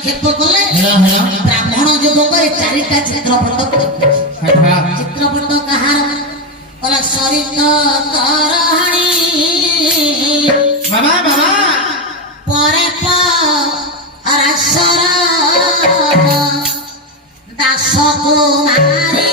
निक्षेप कले ब्राह्मण युवक चारिटा चित्रपट चित्रपट कहार कला सरित तरहाणी बाबा बाबा परे पराशर दास कुमारी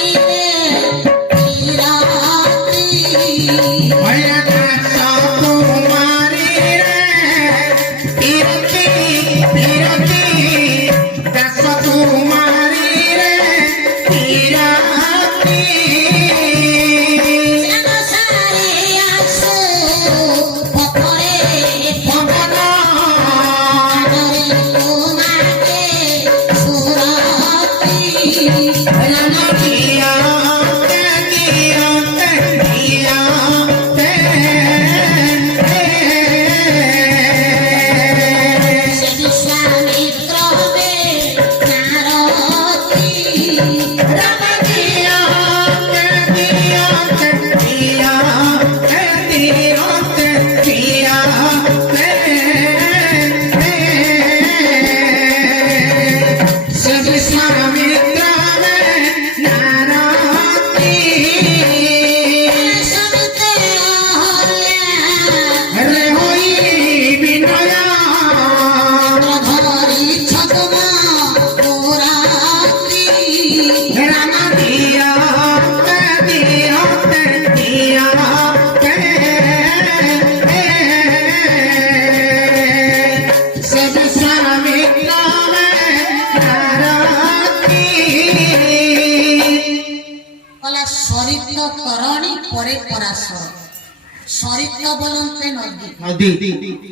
सरित बोलते नदी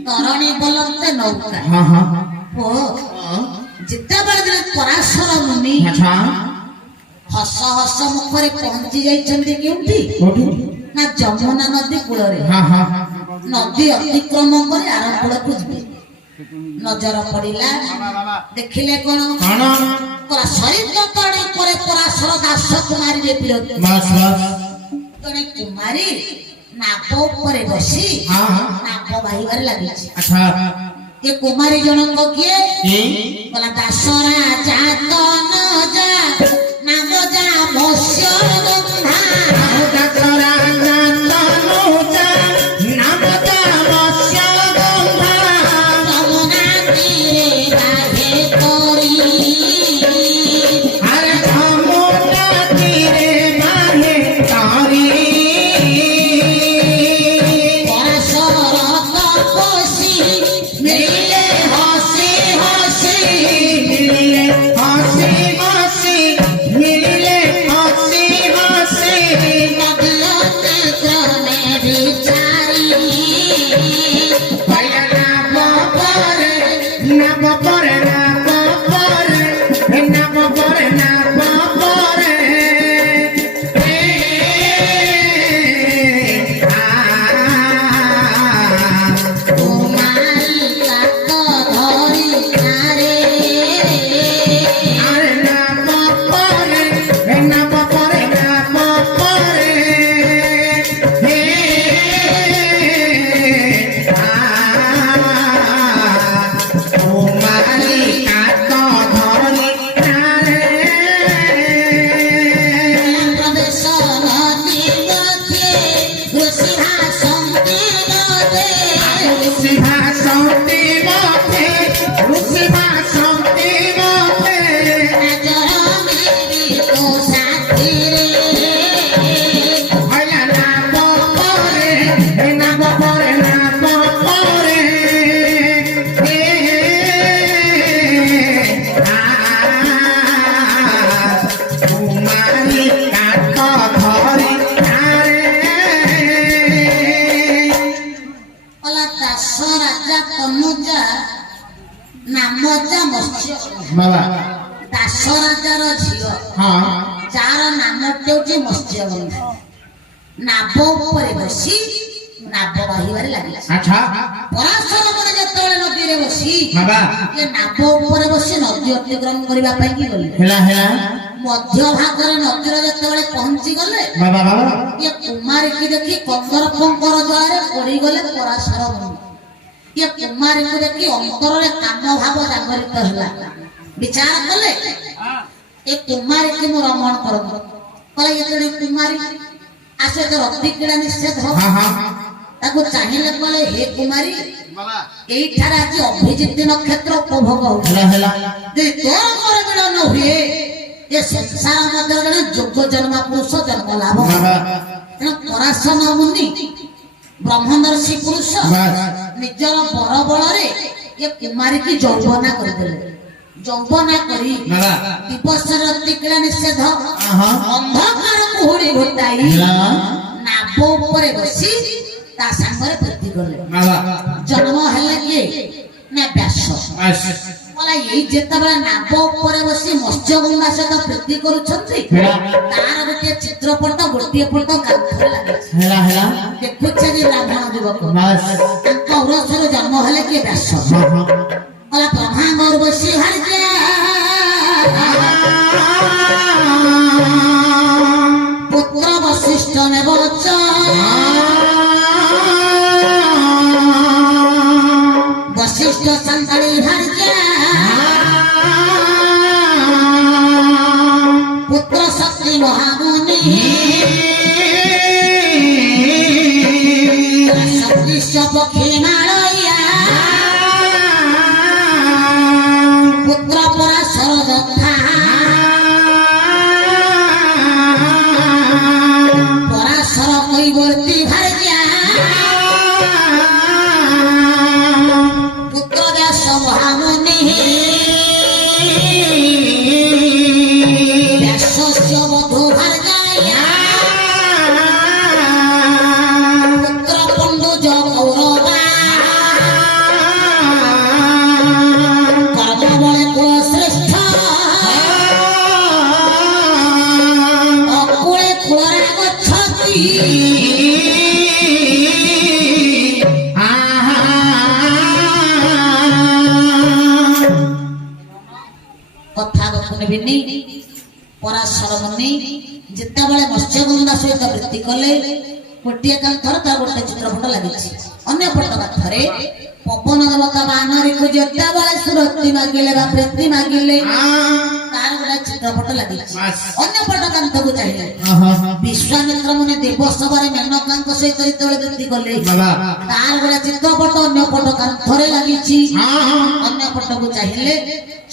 तरणी बोलते नौका जिते बड़े पराशर मुनि हस हस मुखरे पहुंची जाइछन्ति ना जमुना नदी कूल नदी अतिक्रम कर आर कूल को जीवे नजर पड़िला देखिले कोन सरित तरणी परे पराशर दास कुमारी रे विरोध जने कुमारी नाप ऊपर बसी नाप बाहिबार लगी ये कुमारी जनक किए बोला दासरा जात न जा नाम जा मत्स्य गंधा दासरा जात न जा नाम जा मत्स्य गंधा यमुना तीरे गाहे करी अरे यमुना तीरे गाहे करी दास राजार झील जार नाम होउची मत्स्यगंधा नाभ ऊपर बसी नाभ बाहिबार लागला अच्छा पराशर मन जेतले नदी रे बसी ये नाभ ऊपर बसी नदी अतिक्रम करबा पई की गले हेला मध्य भाग रे नदी रे जेतले पहुंची गले ये कुमार की देखि कंकर पंकर द्वारे पड़ी गले पराशर मन ये कुमारी को देखी अंतर रे काम भाव जागरित होला विचार कले ए कुमारी के मो रमण करब कले ये जने कुमारी आसे तो रक्ति क्रीड़ा निषेध हो हाँ हाँ ताको चाहिले कले हे कुमारी एई ठारा आज अभिजित नक्षत्र उपभोग हो हेला दे तो मोर मिलन हुए ये संसार मध्य जने जोग जन्म पुरुष जन्म लाभ बाबा तेणु पराशर मुनि ब्रह्मदर्शी पुरुष निजर बर बल ये कुमारी की यौवना करदेले यौवना करी दिवस रात्रि क्रीड़ा निषेध अंधकार कुहुड़ी घोटाई नाभ ऊपर बसी ता सांगरे वृद्धि कले जन्म हेले किए ना व्यास बोला यही जेतेबेले नाभ ऊपर बसी मत्स्यगंगा सहित वृद्धि करूछंती तार गोटे चित्रपट गोटे पट कांथरे लागे हेला देखुछे जे ब्राह्मण युवक तांका औरसर जन्म हेले किए व्यास बोला ब्रह्मा गौर बसी हर पुत्र वशिष्ठ ने बच वशिष्ठ संतड़ी हर पुत्र शक्ति महामुनि सदृश पक्षी मालया पुत्र पराशर दत्ता पराशर कैवर्ती भार्या पुत्र व्यास महामुनि व्यासस्य वधू भार्या पुत्र पंडुज कौरवा कर्मबले कुल श्रेष्ठ अकुले कुलरा गच्छति कथा शुणिबिनी पराशर मुनि जितेबाला मत्स्यगंगा सहित वृत्ति कले गोटे कांथर तार गोटे चित्रपट लगी अन्य पट कांथरे पवन देवता बानरी को जितेबाला सुरति मागिले बा वृत्ति मागिले तार गोटे चित्रपट लगी अन्य पट कांथ को चाहिए विश्वामित्र मुनि देवसभारे मेनकांक सहित जितेबाला वृत्ति कले तार गोटे चित्रपट अन्य पट कांथरे लगी अन्य पट को चाहिए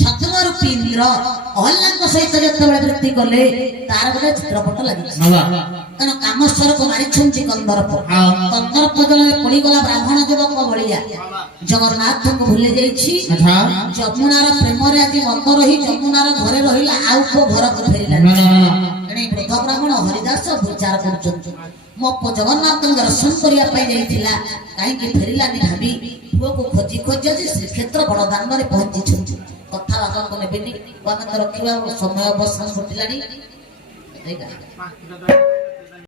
छत्र इंद्र अहल्ला सहित जितेबाला वृत्ति कले तार गोटे चित्रपट लगी तेणु कामेश्वर को मारी कंदर्प कंदर्प जल पड़गला ब्राह्मण युवक भलिया जगन्नाथ को भूली जाइए जमुनार प्रेम आज मत रही जमुनार घरे रहा आउ को घर को फेरला तेणे वृद्ध ब्राह्मण हरिदास विचार कर मो जगन्नाथ दर्शन करने कहीं फेरलानी भावी पुओ को खोजी खोजी श्रीक्षेत्र बड़ दान में पहुंची कथा को नेबेनी रखा समय अवसान घटिलानी